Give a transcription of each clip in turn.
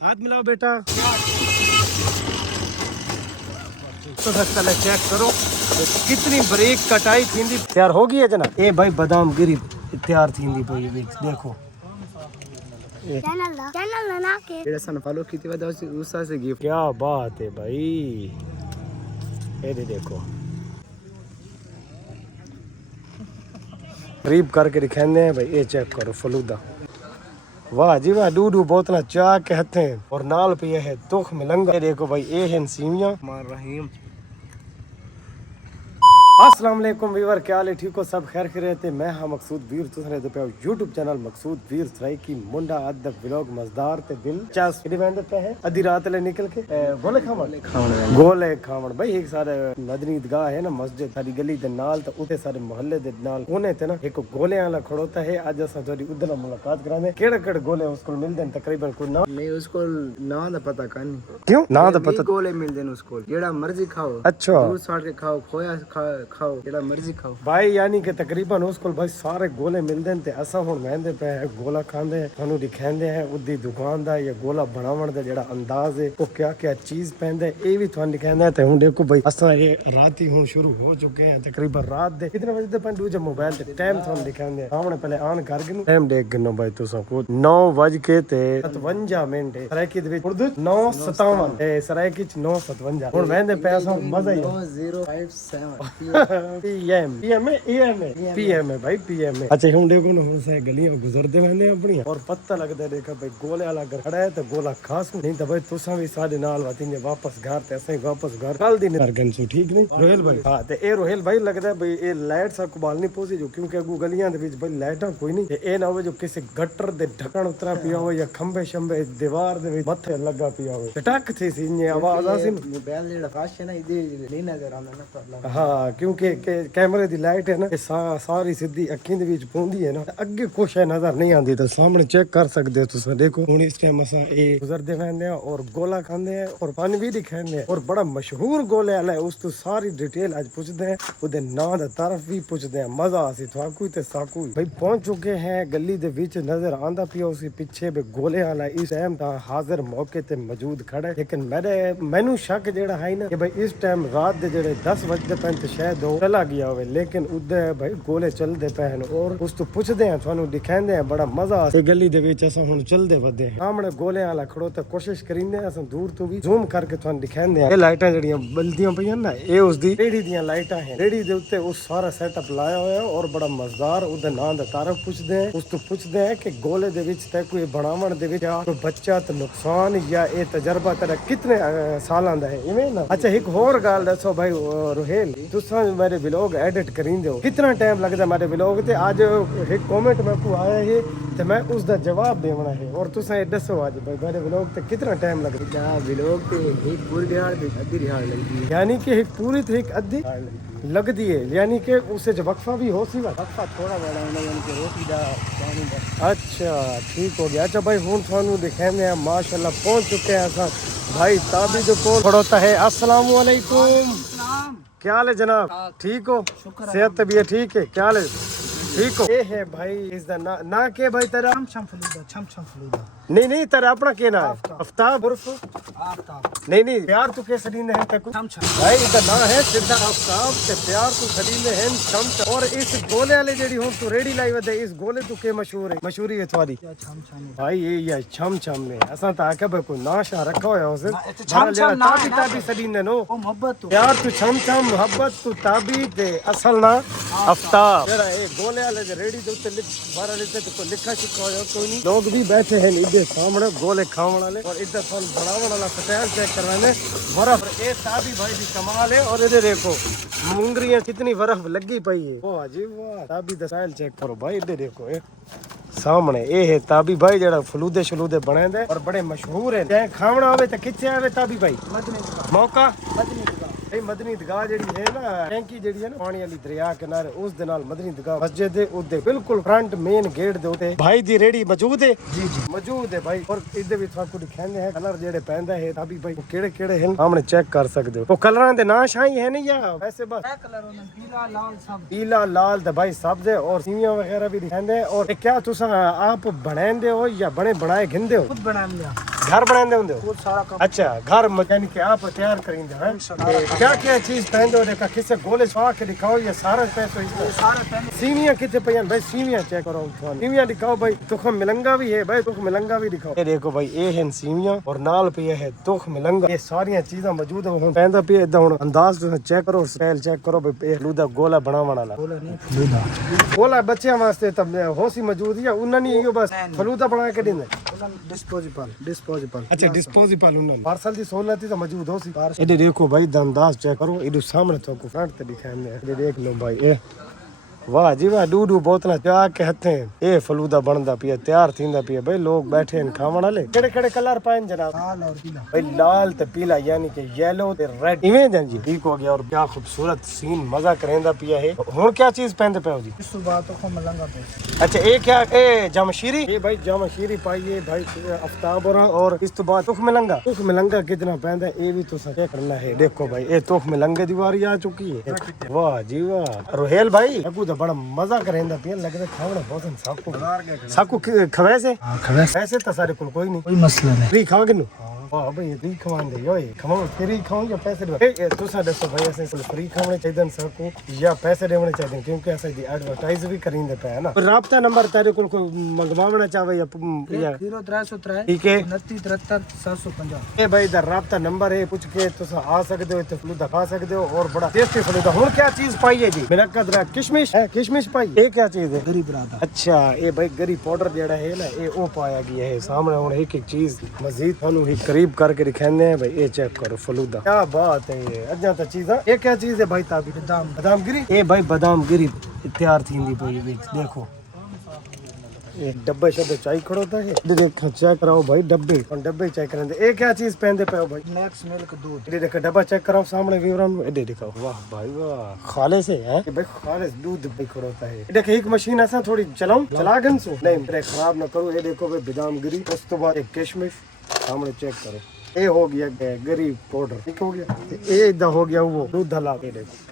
हाथ मिलाओ बेटा। तो पहले चेक करो कितनी बारीक कटाई थी। तैयार हो गई है जना। ए भाई बादाम गिरी तैयार थी देखो। क्या बात है भाई, ये देखो करीब करके दिखाने हैं भाई। ये चेक करो फलूदा, वाह जी वाह। डूडू बोतल चाह कहते हैं और नाल पे है तुख मिलंगा। ये देखो भाई, ये है सीवियां। रहीम अस्सलाम वालेकुम वीवर, क्या हाल है? ठीक हो सब? खैर खैरियत है। मैं हाँ मकसूद वीर, तुसने दे पे यूट्यूब चैनल मकसूद वीर सराई की मुंडा अदब व्लॉग मजदार ते दिल चास किडी वेंदे पे है अधी रात ले निकल के गोले खावण भाई। एक सारे मदनी ईदगाह है ना, मस्जिद सारी गली दे नाल ते उते सारे मोहल्ले दे नाल कोने ते ना एक गोले वाला खड़ोता है। आज असा थोड़ी उधर मुलाकात कराने केड़े गोले उसको मिलदे तकरीबन कोई ना नहीं उसको ना दा पता कानी। क्यों ना दा पता? गोले मिलदे उसको जेड़ा मर्जी खाओ। अच्छा दूध साड़ के खाओ, खोया खाओ, जेड़ा मर्जी खाओ भाई। यानी कि तकरीबन उसको भाई सारे गोले मिलदे ते असा हुन मेंदे पे है गोला खांदे हैं। थानू दिखांदे हैं उदी दुकान दा या गोला बनावण दा जेड़ा अंदाज है वो क्या क्या चीज पैंदे ए भी थानू दिखांदे हैं। ते हुन देखो भाई असा ये रात ही हुन शुरू हो चुके हैं। तकरीबन रात दे कितने बजे पे दूजे मोबाइल ते टाइम थानू दिखांदे हैं सामने। पहले ऑन कर गिनो टाइम देख गिनो भाई तुसा को 9:57 सरायकी दे विच उर्दू 9:57 ए सरायकी च 9:57 हुन मेंदे पे असा मजा ही 057 पीएम है भाई पीएम है। अच्छा हम देखो ना हम से गलियां गुजरते रहंदे अपनी और पता लगदा देखा भाई गोले वाला घर खड़ा है तो गोला खास नहीं तो भाई तुसा भी साडे नाल वाती वापस घर ते असे वापस घर कल दिन गन सु ठीक नहीं रोहेल भाई। हां ते ए रोहेल भाई लगदा भाई ए लाइट सा कुबाल नहीं पहुंची जो क्योंकि अगू गलियां दे विच भाई लाइटां कोई नहीं ए ना हो जो किसी गटर दे ढक्कन उतरा पिया हो या खंबे शंबे दीवार दे विच मथे लगा पिया हो टक थी सी ने आवाज आसी मोबाइल जेड़ा फ्लैश है ना इदे नहीं नजर आंदा ना प्रॉब्लम। हाँ क्योंकि कैमरे दी लाइट है ना सारी सीधी अखीं दे विच पौंदी है ना अगे कुछ है नजर नहीं आंदी। तो सामने चेक कर सकदे हो तुम देखो। हुन इस टाइम असा ए गुजरदे रहंदे हैं और गोला खांदे हैं और पानी भी दिखांदे हैं और बड़ा मशहूर गोले वाला है। उस तो सारी डिटेल आज पूछदे हैं ओदे नाम दा तारफ भी पूछदे हैं। मजा आसी थाकू ते साकू भाई पहुंच चुके हैं गली दे विच नजर आंदा पिया उसी पीछे बे गोले वाला इस टाइम दा हाजिर मौके ते मौजूद खड़ा है। लेकिन मैनू शक जेड़ा है ना कि भाई इस टाइम रात दे जेड़े 10 बजदे पे ते शायद वो चला गया होवे। लेकिन उदे भाई गोले चलदे पे हैं और उस तो पुछदे हैं थानू दिखांदे हैं बड़ा मजा आ गली दे विच असा हुन चलदे वदे सामने गोले वाला खड़ो ते कोशिश करिंदे असा दूर तो भी जूम करके थानू दिखांदे हैं। ये लाइटां जड़ियां बलदियां पईयां ना ये उसदी रेड़ी दियां लाइटां हैं। रेड़ी दे उत्ते उस सारा सेटअप लाया होया और बड़ा मजेदार उदे नाम दा तारफ पुछदे हैं। उस तो पुछदे हैं कि गोले दे विच ते कोई बनावण दे विच कोई बच्चा ते नुकसान या ए तजर्बा तेरा कितने सालां दा है इवें ना। अच्छा एक होर गल दसो भाई रोहेल तुसा मेरे व्लॉग एडिट करिंदे हो कितना टाइम लगदा मेरे व्लॉग ते? आज एक कमेंट मेरे को आया है ते मैं उसका जवाब देवना है और तुसा ये दसो आज भाई मेरे व्लॉग ते कितना टाइम लगदा? व्लॉग पे एक पूरी दिहाड़ अद्धी दिहाड़ लगदी है। यानी कि एक पूरी तो एक अद्धी लगदी है यानी कि उसे जो वक्फा भी हो सी वक्फा थोड़ा बड़ा है यानी कि रोटी दा पानी दा। अच्छा ठीक हो गया। अच्छा भाई हुन थानू दिखाने हैं माशाल्लाह पहुंच चुके हैं असा भाई ताबी जो कोल खड़ोता है। अस्सलाम वालेकुम, क्या हाल है जनाब? ठीक हो? सेहत तबीयत ठीक है? क्या हाल है? ठीक हो? ये है भाई इसका ना के भाई तेरा छम फलूदा नहीं तेरा अपना के ना है? आफ्ताब उर्फ आफ्ताब नहीं प्यार तू कैसे दीने है तक भाई इसका ना है सिद्धा आफ्ताब ते प्यार तू खदीने हैं छम। और इस गोले वाले जेडी हुन तू रेडी लाई वदे इस गोले तू के मशहूर है मशहूरी है तुम्हारी भाई ये छम में असा ता आके भाई कोई नाशा रखा होया उसे ताबी सदीने नो मोहब्बत प्यार तू छम मोहब्बत तू ताबी ते असल ना आफ्ताब तेरा ए गोले वाले जे रेडी दे उत्ते बारा लिखे तो लिखा शिखा होया कोई नहीं। लोग भी बैठे हैं इधर सामने गोले खावन वाले और इधर फल बनावन वाला स्टाइल चेक करवाने बर्फ ए ताबी भाई दी कमाल है। और इधर देखो मुंगरियां कितनी बर्फ लगी पई है। वाह जी वाह ताबी दा स्टाइल चेक करो भाई इधर देखो ए सामने ए है ताबी भाई जेड़ा फलूदे शलूदे बने दे और बड़े मशहूर है। चाहे खावना होवे ते किथे आवे ताबी भाई मौका मदनी दगाह जेडी है ना टैंकी जेडी है ना पानी वाली दरिया किनारे उस दे नाल मदनी दगाह मस्जिद दे उदे बिल्कुल फ्रंट मेन गेट दे उते भाई दी रेडी मौजूद है। जी मौजूद है भाई। और इधर भी थाकू दिखांदे हैं कलर जेडे पैंदा है ताबी भाई केड़े केड़े हैं सामने चेक कर सकते हो। वो कलरां दे नाम शाही है नहीं या वैसे बस कलर होना पीला लाल सब पीला लाल दे भाई सब दे और सीवियां वगैरह भी दिखांदे हैं। और क्या तुसा आप बनांदे हो या बने बनाए घिंदे हो? खुद बना लिया घर बनाते होंगे हो? वो सारा काम अच्छा घर मैकेनिक आप तैयार करेंगे हैं क्या क्या चीज पहनते हो देखा किससे गोले छुआ के दिखाओ ये सारा पैसा ये सारे पहले सीवियां कितने पे भाई सीवियां चेक करो सीवियां दिखाओ भाई तुख मिलंगा भी है भाई तुख मिलंगा भी दिखाओ ये देखो भाई ये है सीवियां और नाल पे है तुख मिलंगा ये सारी चीजें मौजूद है हुन पहनदा पे इदा हुन अंदाज चेक करो स्टाइल चेक करो भाई ये फलूदा गोला बनावण वाला बोला नहीं फलूदा गोला बच्चों वास्ते तब होसी मौजूद है उन्होंने यो बस फलूदा बना के देंगे डिस्पोजेबल अच्छा डिस्पोजेबल उन्होंने पार्सल की सहूलत तो मौजूद हो सी ये देखो भाई अंदाज चेक करो ये सामने तो को फ्रंट ते दिखाने ये देख लो भाई ये वाह जी वाह डू बोतल प्या के हथे ये फलूदा बनदा पिया तैयार थींदा पिया भाई लोग बैठे हैं खावण वाले केड़े केड़े कलर पाइन जनाब लाल और पीला भाई लाल ते पीला यानी कि येलो ते रेड इवें जन जी ठीक हो गया और क्या खूबसूरत सीन मजा करेंदा पिया है हुन क्या चीज पहनते पे हो जी इस बात को मलंगा पे अच्छा ये क्या ए जामशीरी ये भाई जामशीरी पाइए भाई आफ्ताब और इस तो बाद तुख मिलंगा कितना पहनदा ये भी तो चेक करना है देखो भाई ये तुख मिलंगे दीवारी आ चुकी है वाह जी वाह रोहेल भाई तो बड़ा मजा करेंदा पिया लगदा खावड़ा बहुत साकू खवे से ऐसे तो सारे कोई नहीं कोई मसला नहीं फ्री खाओगे नु वाह भाई फ्री खवांदे यो खवाओ फ्री खाओ या पैसे दे ए तुसा दसो भाई ऐसे फ्री खावणे चाहिए साकू या पैसे देवणे चाहिए क्योंकि ऐसे दी एडवर्टाइज भी करिंदे पे है ना राब्ता नंबर तेरे को मंगवावना चाहे या 0303 ठीक है 29 73 750 ए भाई इधर राब्ता नंबर है पूछ के तुसा आ सकते हो इते फलूदा खा सकते हो और बड़ा टेस्टी फलूदा हुन क्या चीज पाई है जी मेरा कदरा किशमिश है किशमिश पाई ये क्या चीज है गरीब राधा अच्छा ये भाई गरी पाउडर जेड़ा है ना ये ओ पाया गया है सामने हुन एक एक चीज मजीद थानू ही करीब करके दिखाने हैं भाई ये चेक करो फलूदा क्या बात है ये अजा तो चीज ये क्या चीज है भाई ताबी बादाम गिरी ये भाई बादाम गिरी तैयार थींदी पई देखो ये डब्बे शब्बे चाय खड़ोता है देखो चेक कराओ भाई डब्बे और डब्बे चेक करेंगे ये क्या चीज पहनते पे हो भाई मैक्स मिल्क दूध ये देखो डब्बा चेक कराओ सामने विवरण में ये देखो वाह भाई वाह खाले से है ये भाई खाले दूध भाई खड़ोता है ये देखो एक मशीन ऐसा थोड़ी चलाऊं चला गन सो नहीं मेरे खराब ना करो ये देखो भाई बादाम गिरी उस तो बाद एक किशमिश सामने चेक करो ये हो गया गरी पाउडर ठीक हो गया ये इधर हो गया वो दूध धला के देखो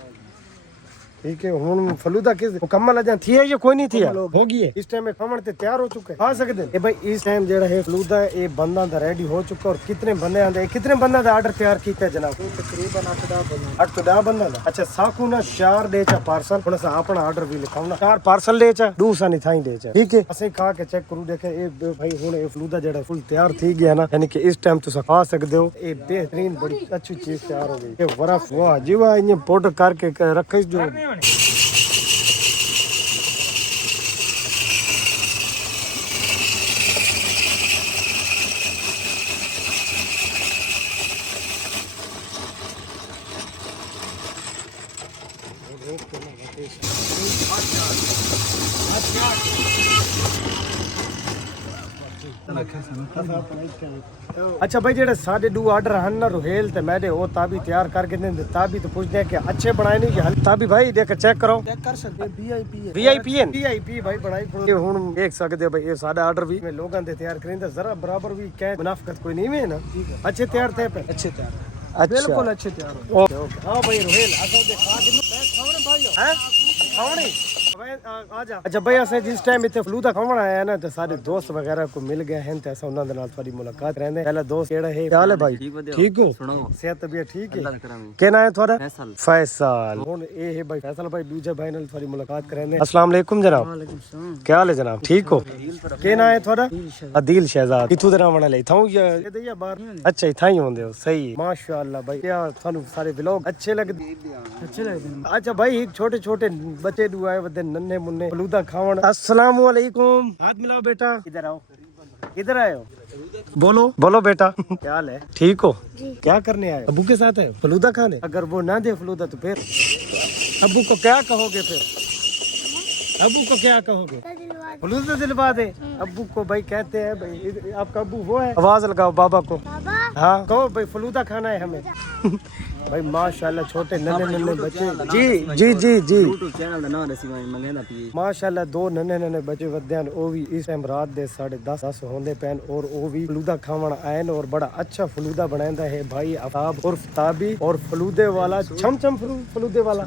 ठीक है हुन फलूदा किस मुकम्मल अजा थी है या कोई नहीं थी हो गई है इस टाइम में खावण ते तैयार हो चुके खा सकते हैं भाई इस टाइम जेड़ा है फलूदा ये बंदा दा रेडी हो चुका और कितने बंदे आंदे कितने बंदा दा ऑर्डर तैयार कीता है जनाब तकरीबन 8 तो 10 बंदा दा अच्छा साकू ना 4 दे चा पार्सल हुन सा अपना ऑर्डर भी लिखाऊं ना 4 पार्सल दे चा दूसरा नहीं थाई दे चा ठीक है असि खा के चेक करू देखे ए भाई हुन ये फलूदा जेड़ा फुल तैयार थी गया ना यानी कि इस टाइम तुसा खा सकदे हो ये बेहतरीन बड़ी अच्छी चीज तैयार हो गई ये बर्फ वाह जी वाह इन पाउडर करके रखे जो अच्छा भाई जेड़ा साढ़े दो ऑर्डर हन ना रोहेल ते मैंने वो ताबी तैयार करके देंदे ताबी तो पूछते हैं कि अच्छे बनाए नहीं कि ताबी भाई देख चेक करो चेक कर सकते वीआईपी है वीआईपी भाई बनाई ये हुन देख सकते हो भाई ये सादा ऑर्डर भी मैं लोगों दे तैयार करेंदे जरा बराबर भी क्या मुनाफिकत कोई नहीं है ना अच्छे तैयार थे पे अच्छे तैयार अच्छा बिल्कुल अच्छे तैयार हो ओके ओके हां भाई रोहेल असा दे खा दिन खावणे भाई हैं खावणे आजा अच्छा भैया से जिस टाइम इतने फलूदा खावण आया ना तो सारे दोस्त वगैरह को मिल गए हैं तो ऐसा उन्हां दे नाल थोड़ी मुलाकात रहंदे पहला दोस्त केड़ा है क्या हाल है भाई ठीक हो सेहत तबीयत ठीक है क्या नाम है थोड़ा फैसल हुन ए है भाई फैसल भाई दूजे भाई नाल थोड़ी मुलाकात करेंगे अस्सलाम वालेकुम जनाब वालेकुम सलाम क्या हाल है जनाब ठीक हो क्या नाम है थोड़ा अदील शहजाद किथों दे रहने वाले थाऊ या बाहर अच्छा इथा ही होंदे हो सही माशाल्लाह भाई क्या थानू सारे व्लॉग अच्छे लगदे अच्छा भाई छोटे छोटे बच्चे दु आए वदे नन्हे मुन्ने फलूदा खावण अस्सलाम वालेकुम हाथ मिलाओ बेटा इधर आओ इधर आए हो बोलो बोलो बेटा क्या हाल है ठीक हो क्या करने आए अबू के साथ है फलूदा खाने अगर वो ना दे फलूदा तो फिर अबू को क्या कहोगे फिर अबू को क्या कहोगे फलूदा दिलवा दे अबू को भाई कहते हैं भाई आपका अबू वो है आवाज लगाओ बाबा को हाँ कहो भाई फलूदा खाना है हमें भाई माशाल्लाह छोटे नन्हे नन्हे बच्चे जी जी जी जी YouTube चैनल ਦਾ ਨਾਮ ਦੱਸੀ ਮੈਂ ਮੰਗਿਆ ਪੀ माशाल्लाह दो नन्हे नन्हे बच्चे वद्यान ओ भी इस टाइम रात दे 10:30 होंदे पैन और ओ भी फलूदा खावन आयन और बड़ा अच्छा फलूदा बनांदा है भाई अफताब उर्फ ताबी और फलूदे वाला छम छम फलूदे वाला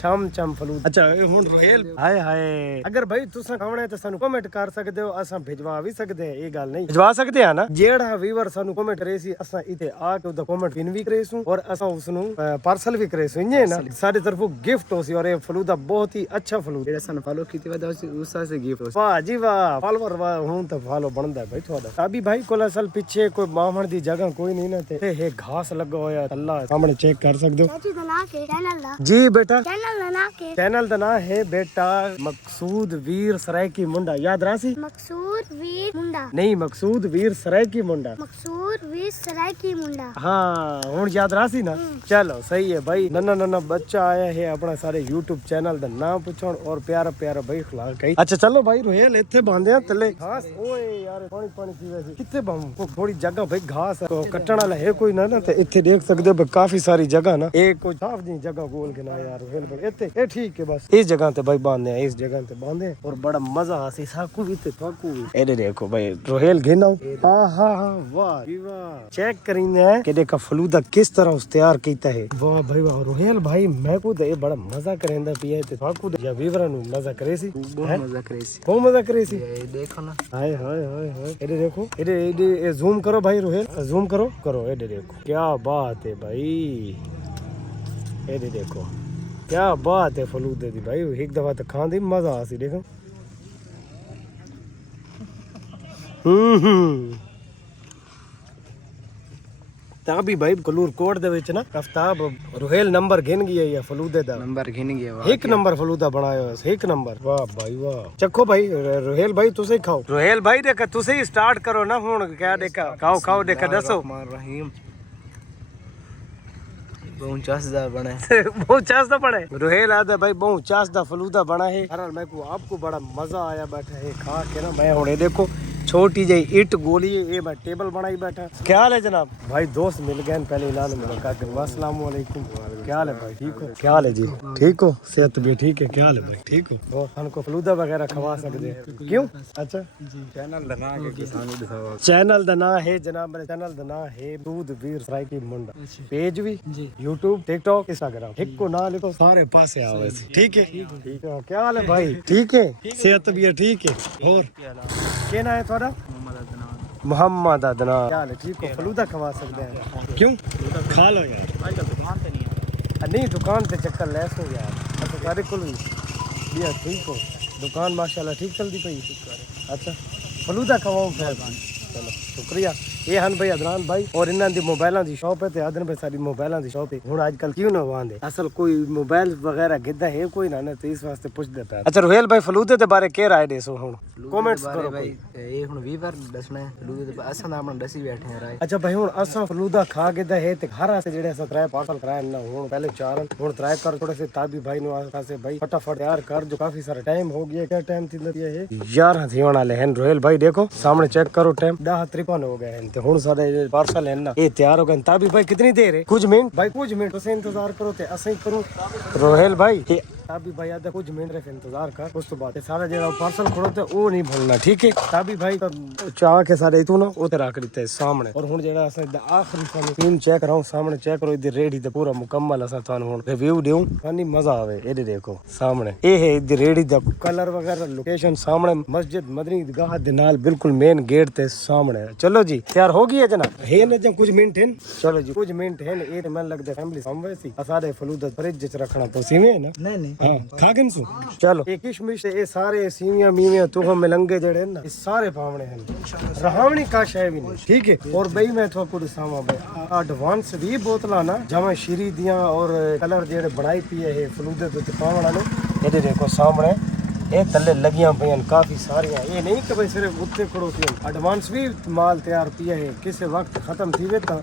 छम छम फलूदा अच्छा हुन रोहेल हाय हाय अगर भाई तुसा खावना है तो सानू कमेंट कर सकदे हो असा भिजवा भी सकदे हैं ये गल नहीं भिजवा सकदे हैं ना जेड़ा व्यूअर सानू कमेंट करे सी असा इथे आके ओदा कमेंट पिन भी करेसू और असा उसनु पार्सल भी करेसू इने ना साडी तरफों गिफ्ट होसी और ये फलूदा बहुत ही अच्छा फलूदा ਜਿਹੜਾ ਸਾਨੂੰ ਫਾਲੋ ਕੀਤੀ ਵਾ ਉਸ ਸੇ ਗਿਫਟ वाह जी वाह फॉलोवर वाह हूं तो फॉलो बनदा है भाई थोड़ा अभी भाई कोल असल पीछे कोई मामण दी जगह कोई नहीं ना ते हे घास लगा होया अल्लाह सामने चेक कर सकदे हो जी बेटा चैनल दा नाम है बेटा मकसूद वीर सरायकी मुंडा याद रासी मकसूद वीर मुंडा नहीं मकसूद वीर सरायकी मुंडा मकसूद वीर सरायकी मुंडा हाँ हुन याद रासी ना चलो सही है भाई नन्ना नन्ना बच्चा आया है अपना सारे YouTube चैनल दा नाम पूछण और प्यारा प्यारा भाई खिला कई अच्छा चलो भाई रोहेल इथे बांधे थले घास ओए यार पानी पानी पीवे सी किथे बांधू थोड़ी जगह भाई घास है तो कटण वाला है कोई ना ते इथे देख सकदे हो काफी सारी जगह ना एक कोई साफ जी जगह गोल के ना यार रोहेल भाई इथे ए ठीक है बस इस जगह ते भाई बांधे इस जगह ते बांधे और बड़ा मजा आसी साकू भी ते थाकू भी एडे देखो भाई रोहेल घेना हां हां हां वाह जी वाह चेक करीने कि देखा फलूदा किस तरह उस तैयार कीता है वाह भाई वाह रोहेल भाई मैं को ये बड़ा मजा करेंदा पिया ते थाकू या वीवरा नु मजा करे सी ਬਹੁਤ ਮਜ਼ਾ ਕਰੇ ਸੀ बहुत मजा करे सी ਇਹ ਦੇਖੋ ਨਾ हाय हाय हाय हाय एडे देखो एडे जूम करो भाई रोहेल जूम करो एडे देखो क्या बात है भाई एडे देखो क्या बात है फलूदे दी भाई एक दफा तो खान दी मजा आ सी देखो ताबी भाई कलूर कोट दे विच ना अफ्ताब रोहेल नंबर गिन गया या फलूदे दा ਨੰਬਰ ਗਿਣ ਗਿਆ ਵਾ एक नंबर फलूदा बनाया एक नंबर वाह भाई वाह चखो भाई रोहेल भाई तुसे ही खाओ रोहेल भाई देखा तुसे ही स्टार्ट करो ना हुन क्या देखा खाओ देखा दसो रहमान रहीम 49000 बने बहुत चासदा बना है रोहेल आदा भाई बहुत चासदा फलूदा बना है हर मैं को आपको बड़ा मजा आया बैठा है खा के ना मैं हुने देखो छोटी जी ईट गोली ये मैं टेबल बनाई बैठा क्या हाल है जनाब भाई दोस्त मिल गए पहले ऐलान मुलाकात अस्सलाम वालेकुम क्या हाल है भाई ठीक हो क्या हाल है जी ठीक हो सेहत भी ठीक है क्या हाल है भाई ठीक हो और हमको फलूदा वगैरह खवा सकते हैं क्यों अच्छा ਚੈਨਲ ਦਾ ਨਾਮ ਹੈ ਕਿਸਾਨੀ ਦਿਖਾਵਾ चैनल दा नाम है जनाब मेरे चैनल दा नाम है दूध वीर सरायकी मुंडा पेज भी जी YouTube TikTok Instagram एक को ना लिखो सारे पासे आओ ऐसे ठीक है ठीक है क्या हाल है भाई ठीक है सेहत भी है ठीक है और क्या नाम है थोड़ा मोहम्मद अदनान क्या हाल है ठीक हो फलूदा खवा सकते हैं क्यों खा लो यार नहीं दुकान पे चक्कर ले सो यार अच्छा सारे कुल भी ठीक हो दुकान माशाल्लाह ठीक चलती पई अच्छा फलूदा खवाओ फिर चलो शुक्रिया ये हन भाई अदनान भाई और इन्हां दी मोबाइलां दी शॉप है ते आदन पे सारी मोबाइलां दी शॉप है हुन आजकल क्यों ना वांदे असल कोई मोबाइल वगैरह गिद्दा है कोई ना ना ते इस वास्ते पुछदे पे अच्छा रोहेल भाई फलूदे दे बारे के राय देसो हुन कमेंट्स करो भाई ਇਹ ਹੁਣ ਵੀਵਰ ਦੱਸਣਾ ਹੈ ਫਲੂਦੇ ਤੇ ਅਸਾਂ ਦਾ ਆਪਣਾ ਦਸੀ ਬੈਠੇ ਆ ਰਾਏ अच्छा भाई हुन असा फलूदा खा के दा है ते घर से जेड़े असा त्राय पार्सल कराए ना हुन पहले चार हुन त्राय कर थोड़े से ताबी भाई नु आसा से भाई फटाफट तैयार कर जो काफी सारा टाइम हो गया क्या टाइम थी ये है 11 थी वाले हैं रोहेल भाई देखो सामने चेक करो टाइम 10:53 हो गए हैं ते हुन सारे पार्सल है ना ये तैयार हो गए ताबी भाई कितनी देर है कुछ मिनट भाई कुछ मिनट से इंतजार करो ते असा ही करूं रोहेल भाई ताबी भाई आधा कुछ मिनट रख इंतजार कर उस तो बाद सारा जेड़ा पार्सल खड़ो ते वो नहीं भूलना ठीक है ताबी भाई चाह के सारे तू ना उते रख दिते सामने और हुन जेड़ा असा आखिरी सामने टीम चेक कराऊं सामने चेक करो इधर रेडी ते पूरा मुकम्मल असा थान हुन रिव्यू देऊं फानी मजा आवे एदे देखो सामने ए है इधर रेडी दा कलर वगैरह लोकेशन सामने मस्जिद मदनी ईदगाह दे नाल बिल्कुल मेन गेट ते सामने चलो जी तैयार हो गई है जनाब है ना जब कुछ मिनट है चलो जी कुछ मिनट है ए मन लगदा फैमिली सामने सी सारे फलूदा फ्रिज च रखना तो सीवे है ना ਨਹੀਂ हाँ खा के सु चलो ये किशमिश ये सारे सीवियां मीवियां तुह मिलंगे जड़े ना ये सारे पावने हैं रहावनी का शय भी नहीं ठीक है और भाई मैं तो कुछ सामा भाई एडवांस भी बोतला ना जमा श्री दियां और कलर जेड़े बनाई पिए है फलूदे ते पावना ने ये देखो सामने ये तले लगियां पईन काफी सारियां ये नहीं कि भाई सिर्फ उत्ते खड़ोती एडवांस भी माल तैयार पिया है किसी वक्त खत्म थी वे ता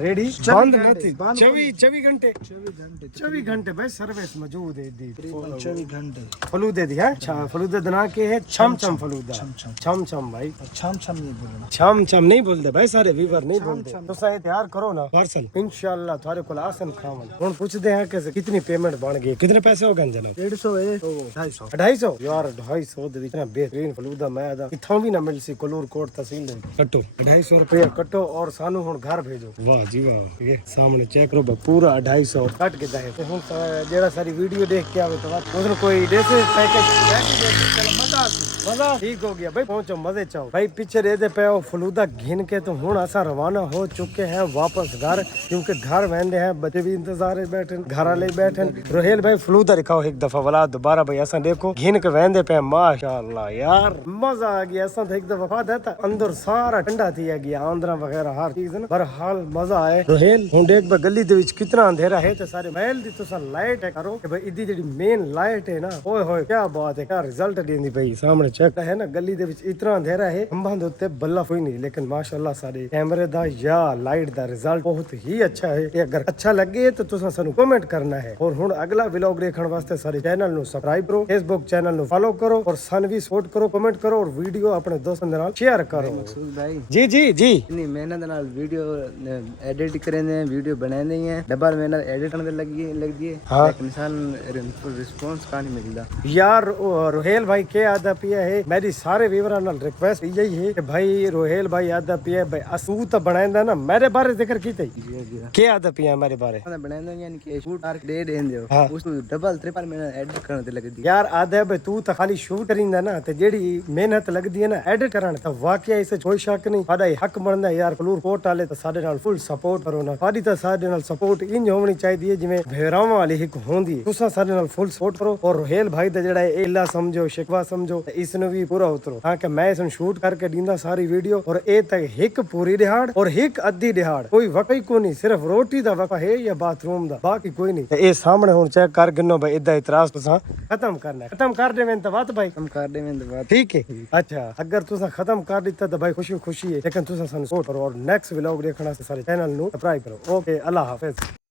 रेडी बंद नहीं 24 घंटे 24 घंटे भाई सर्विस मौजूद है दी 24 घंटे फलूदे दी है अच्छा फलूदा बना के है छम छम फलूदा छम छम भाई छम छम नहीं बोलना छम छम नहीं बोलते भाई सारे व्यूवर नहीं बोलते तुसा ये तैयार करो ना पार्सल इंशाल्लाह थारे को आसन खावन हुन पूछदे हैं कि कितनी पेमेंट बन गई कितने पैसे हो गए जनाब 150 है तो 250 250 यार 250 ਦੇ ਵਿੱਚ ਨਾ बेहतरीन फलूदा मैं दा इथों भी ना मिल सी कलूर कोट तहसील ਦੇ कटो 250 रुपया कटो और सानू हुन घर भेजो वाह जी वाह ये सामने चेक करो बा पूरा 250 कट के दे ते हुन जेड़ा सारी वीडियो देख के आवे तो उधर कोई देसे पैकेज चल मजा ठीक हो गया भाई पहुंचो मजे चाओ भाई पीछे रहते पे फलूदा घिन के तो हुन असा रवाना हो चुके हैं वापस घर क्योंकि घर वेंदे हैं बच्चे भी इंतजार में बैठे घर वाले बैठे रोहेल भाई फलूदा दिखाओ एक दफा वाला दोबारा भाई असा देखो घिन के वेंदे पे माशाल्लाह यार मजा आ गया असा एक दफा खा देता अंदर सारा ठंडा थी गया आंद्रा वगैरह हर चीज ना बहरहाल मजा आए रोहेल हुन देख बा गली दे विच कितना अंधेरा है ते सारे महल दी तुसा लाइट है करो कि भाई इदी जेडी मेन लाइट है ना ओए होए क्या बात है क्या रिजल्ट देंदी भाई सामने चेक है ना गली दे विच इतना अंधेरा है खंभा दे उत्ते बल्ला कोई नहीं लेकिन माशाल्लाह सारे कैमरे दा या लाइट दा रिजल्ट बहुत ही अच्छा है ये अगर अच्छा लगे तो तुसा सानू कमेंट करना है और हुन अगला व्लॉग देखण वास्ते सारे चैनल नु सब्सक्राइब करो फेसबुक चैनल नु फॉलो करो और सन भी सपोर्ट करो कमेंट करो और वीडियो अपने दोस्तों दे नाल शेयर करो मकसूद भाई जी जी जी इतनी मेहनत नाल वीडियो एडिट करेंदे हैं वीडियो बनांदे हैं डबल मेहनत एडिट करने लगी है हाँ। लेकिन इंसान रिस्पांस का नहीं मिलता यार रोहेल भाई के आदा पिया है मेरी सारे व्यूअर नाल रिक्वेस्ट यही है कि भाई रोहेल भाई आदा पिया भाई असू तो बनांदा ना मेरे बारे जिक्र कीते जी जी के आदा पिया मेरे बारे बनांदे यानी कि शूट आर दे देंदे हो हाँ। उसको डबल ट्रिपल मेहनत एडिट करने लगदी यार आदे भाई तू तो खाली शूट करिंदा ना ते जेडी मेहनत लगदी है ना एडिट करन तो वाकई इसे कोई शक नहीं साडा हक बनदा यार कलूर कोट वाले तो साडे नाल फुल सपोर्ट करो ना साडी तो साडे नाल सपोर्ट इंज होनी चाहिए जिवें भेरावां वाली हिक होंदी तुसा साडे नाल फुल सपोर्ट करो और रोहेल भाई दा जेड़ा एला समझो शिकवा समझो इसनु भी पूरा उतरो हां कि मैं इसनु शूट करके दींदा सारी वीडियो और ए तक हिक पूरी दिहाड़ और हिक अद्धी दिहाड़ कोई वकई को नहीं सिर्फ रोटी दा वका है या बाथरूम दा बाकी कोई नहीं ए सामने हुन चेक कर गिनो भाई इदा इतराज तुसा खत्म करना खत्म कर देवें तो बात भाई हम कर देवें तो बात ठीक है अच्छा अगर तुसा खत्म कर दिता तो भाई खुशी खुशी है लेकिन तुसा सन सपोर्ट करो और नेक्स्ट व्लॉग देखना से सारे चैनल नु सब्सक्राइब करो ओके अल्लाह हाफिज।